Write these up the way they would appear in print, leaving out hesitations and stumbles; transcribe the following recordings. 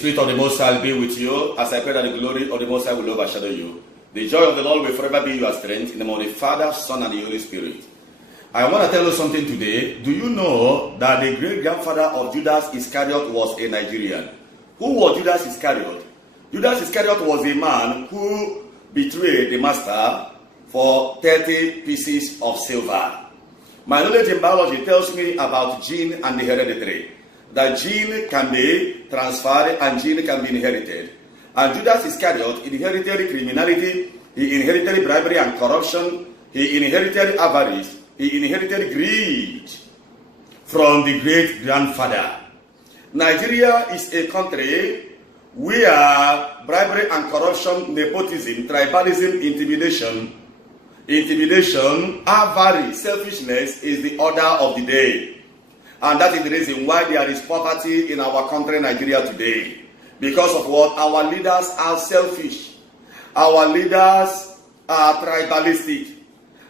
Spirit of the Most High be with you, as I pray that the glory of the Most High will overshadow you. The joy of the Lord will forever be your strength, in the name of the Father, Son, and the Holy Spirit. I want to tell you something today. Do you know that the great-grandfather of Judas Iscariot was a Nigerian? Who was Judas Iscariot? Judas Iscariot was a man who betrayed the master for 30 pieces of silver. My knowledge in biology tells me about gene and the hereditary. That gene can be transferred and gene can be inherited. And Judas Iscariot inherited criminality, he inherited bribery and corruption, he inherited avarice, he inherited greed from the great-grandfather. Nigeria is a country where bribery and corruption, nepotism, tribalism, intimidation, avarice, selfishness is the order of the day. And that is the reason why there is poverty in our country, Nigeria, today. Because of what? Our leaders are selfish. Our leaders are tribalistic.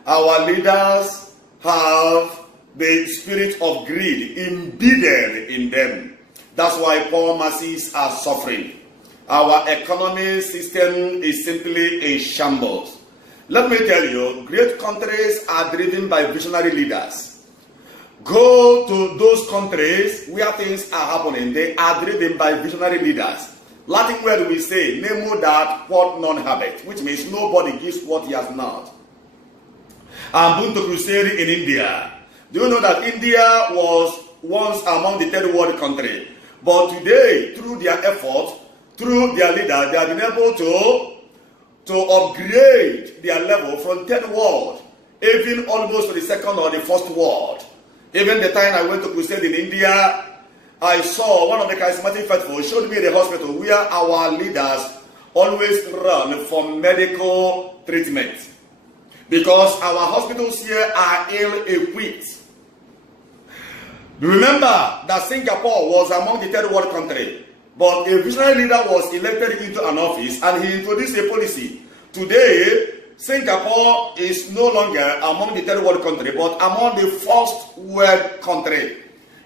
Our leaders have the spirit of greed embedded in them. That's why poor masses are suffering. Our economic system is simply in shambles. Let me tell you, great countries are driven by visionary leaders. Go to those countries where things are happening. They are driven by visionary leaders. Latin word we say, nemo that what none have it, which means nobody gives what he has not. Ubuntu Crusade in India. Do you know that India was once among the third world country? But today, through their effort, through their leader, they have been able to upgrade their level from third world, even almost to the second or the first world. Even the time I went to crusade in India, I saw one of the charismatic faithful showed me the hospital where our leaders always run for medical treatment. Because our hospitals here are ill-equipped. Remember that Singapore was among the third world country, but a visionary leader was elected into an office and he introduced a policy. Today, Singapore is no longer among the third world country, but among the first world country.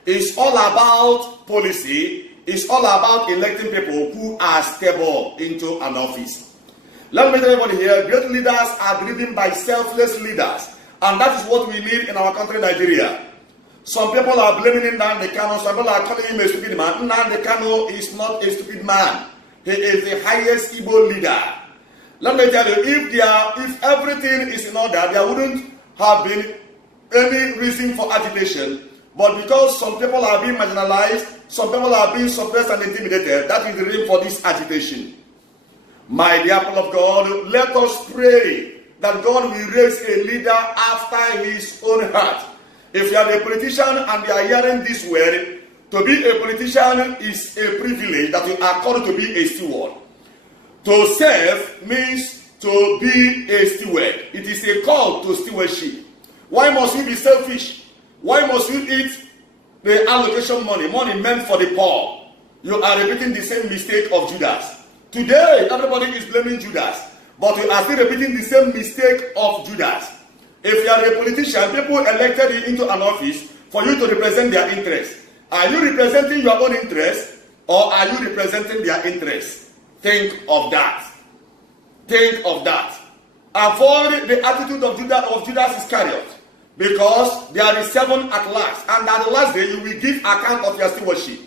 It's all about policy. It's all about electing people who are stable into an office. Let me tell everybody here, great leaders are driven by selfless leaders. And that is what we need in our country, Nigeria. Some people are blaming Nnamdi Kanu. Some people are calling him a stupid man. Nnamdi Kanu is not a stupid man. He is the highest Igbo leader. Let me tell you, if everything is in order, there wouldn't have been any reason for agitation. But because some people are being marginalized, some people are being suppressed and intimidated, that is the reason for this agitation. My dear people of God, let us pray that God will raise a leader after his own heart. If you are a politician and you are hearing this word, to be a politician is a privilege that you are called to be a steward. To serve means to be a steward. It is a call to stewardship. Why must we be selfish? Why must we eat the allocation money meant for the poor? You are repeating the same mistake of Judas. Today, everybody is blaming Judas, but you are still repeating the same mistake of Judas. If you are a politician, people elected you into an office for you to represent their interests. Are you representing your own interests or are you representing their interests? Think of that. Think of that. Avoid the attitude of Judas Iscariot, because there is 7 at last, and at the last day you will give account of your stewardship.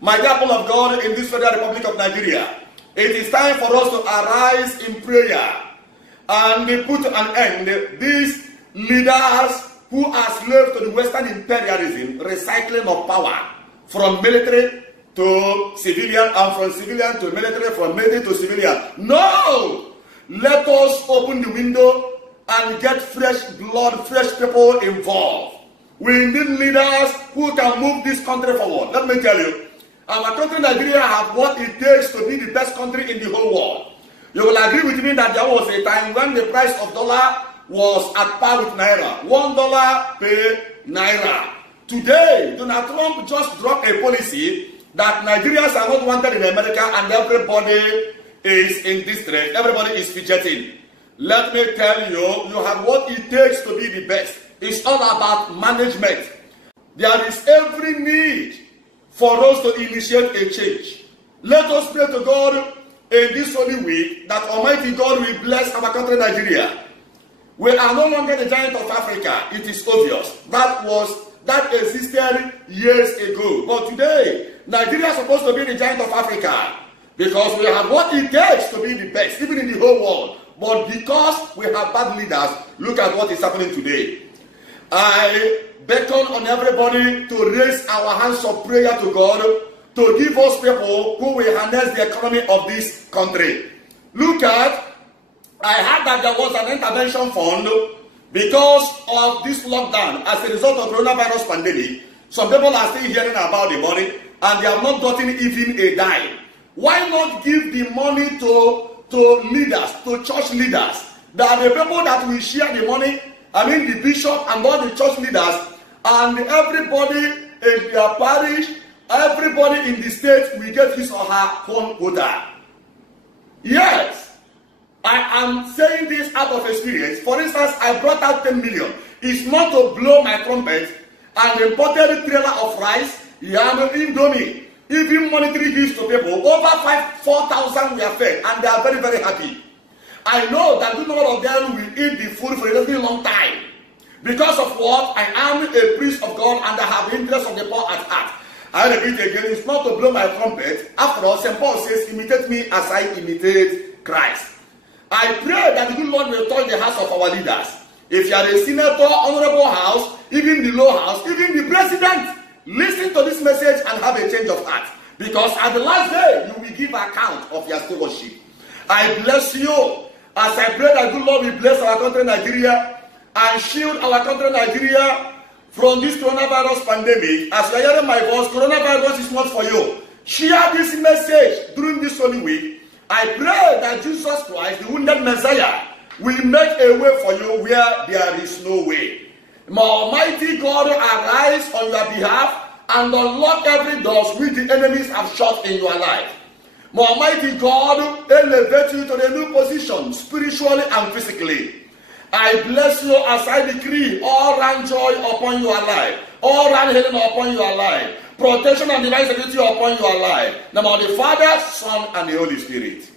My dear people of God, in this Federal Republic of Nigeria, it is time for us to arise in prayer and put an end to these leaders who are slaves to the Western imperialism, recycling of power from military to civilian, and from civilian to military, from military to civilian. No! Let us open the window and get fresh blood, fresh people involved. We need leaders who can move this country forward. Let me tell you, our country, Nigeria, has what it takes to be the best country in the whole world. You will agree with me that there was a time when the price of dollar was at par with Naira. $1 per Naira. Today, Donald Trump just dropped a policy that Nigerians are not wanted in America and everybody is in distress. Everybody is fidgeting. Let me tell you, you have what it takes to be the best. It's all about management. There is every need for us to initiate a change. Let us pray to God in this holy week that Almighty God will bless our country Nigeria. We are no longer the giant of Africa. It is obvious. That existed years ago. But today, Nigeria is supposed to be the giant of Africa because we have what it takes to be the best, even in the whole world. But because we have bad leaders, look at what is happening today. I beckon on everybody to raise our hands of prayer to God to give us people who will harness the economy of this country. Look at, I heard that there was an intervention fund because of this lockdown as a result of coronavirus pandemic. Some people are still hearing about the money and they have not gotten even a dime. Why not give the money to leaders, to church leaders, that are the people that will share the money? I mean the bishop and all the church leaders and everybody in their parish, everybody in the state will get his or her own quota. Yes. I am saying this out of experience. For instance, I brought out 10 million. It's not to blow my trumpet and imported a trailer of rice, yam, indomie, even monetary gifts to people. Over 4,000 were fed and they are very, very happy. I know that not all of them will eat the food for a very long time. Because of what? I am a priest of God and I have the interest of the poor at heart. I repeat again, it's not to blow my trumpet. After all, St. Paul says, imitate me as I imitate Christ. I pray that the good Lord will touch the hearts of our leaders. If you are a senator, honorable house, even the low house, even the president, listen to this message and have a change of heart. Because at the last day, you will give account of your stewardship. I bless you as I pray that good Lord will bless our country Nigeria and shield our country Nigeria from this coronavirus pandemic. As you are hearing my voice, coronavirus is not for you. Share this message during this holy week. I pray that Jesus Christ, the wounded Messiah, will make a way for you where there is no way. May Almighty God arise on your behalf and unlock every door which the enemies have shut in your life. May Almighty God elevate you to a new position, spiritually and physically. I bless you as I decree all-round joy upon your life, all-round healing upon your life, protection and divine security upon your life. In the name of the Father, Son, and the Holy Spirit.